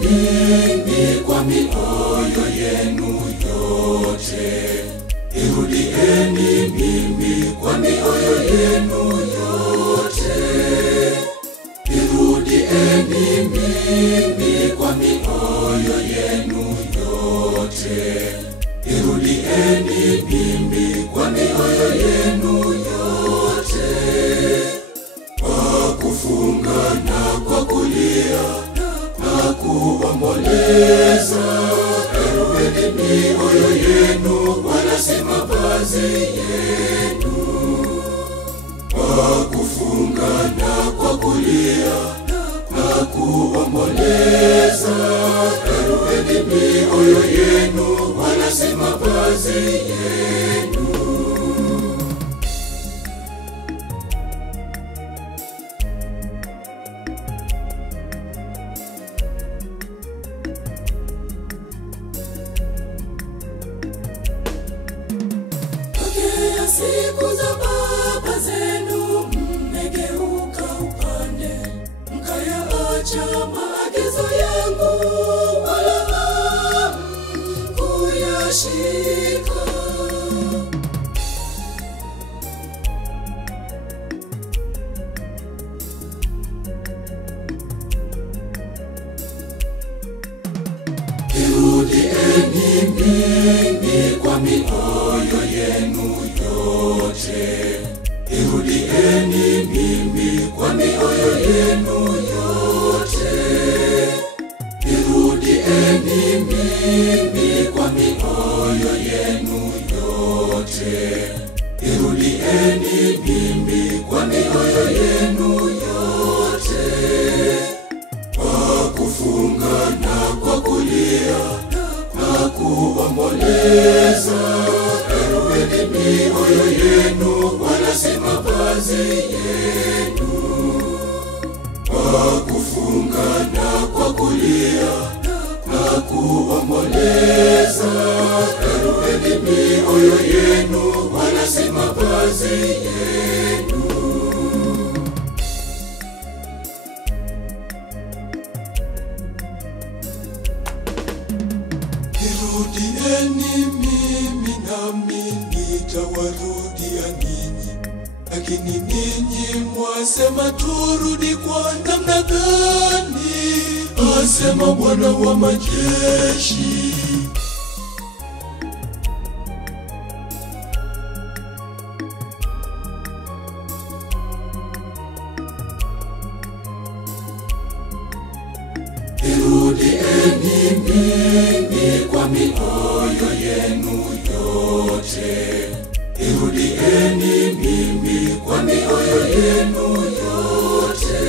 mimi kwa mioyo yenu yote. Irudieni mimi kwa mioyo yenu yote. Irudieni mimi kwa mioyo yenu yote. Irudieni mimi kwa mioyo yenu yote. Kwa kufunga na kwa kulia na kuomboleza, irudieni mioyo yenu, wala si mavazi yenu. Kwa kufunga na kwa kulia na kuomboleza, irudieni mioyo yenu, wala si mavazi yenu. Tokea siku za baba zenu mmegeuka upande, mkayaacha maagizo yangu, wala hamkuyashika. Irudieni mimi kwa mioyo yenu yote. Irudieni mimi kwa mioyo yenu yote. Irudieni mimi kwa mioyo yenu yote. Irudieni mimi kwa mioyo yenu yote. Kwa kufunga na kwa kulia na kuomboleza, irudieni mioyo yenu, wala si mavazi yenu. Kwa kufunga na kwa kulia na kuomboleza, irudieni mioyo yenu, wala si mavazi yenu. Irudieni mimi nami nitawarudia ninyi. Lakini ninyi mwasema turudi kwa namna gani? Asema Bwana wa majeshi. Irudieni mimi kwa mioyo yenu yote. Irudieni mimi kwa mioyo yenu yote.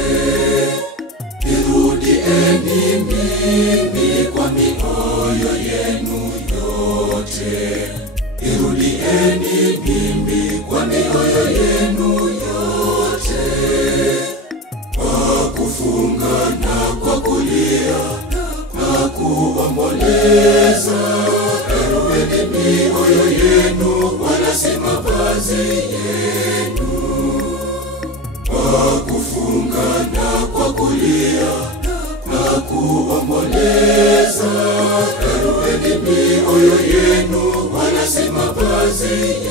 Irudieni mimi kwa mioyo yenu yote. Irudieni mimi kwa mioyo yenu yote. Kwa kufunga na kwa kulia na kuomboleza, irudieni mioyo yenu, wala si mavazi yenu. Kwa kufunga na kwa kulia na kuomboleza, irudieni mioyo yenu, wala si mavazi yenu.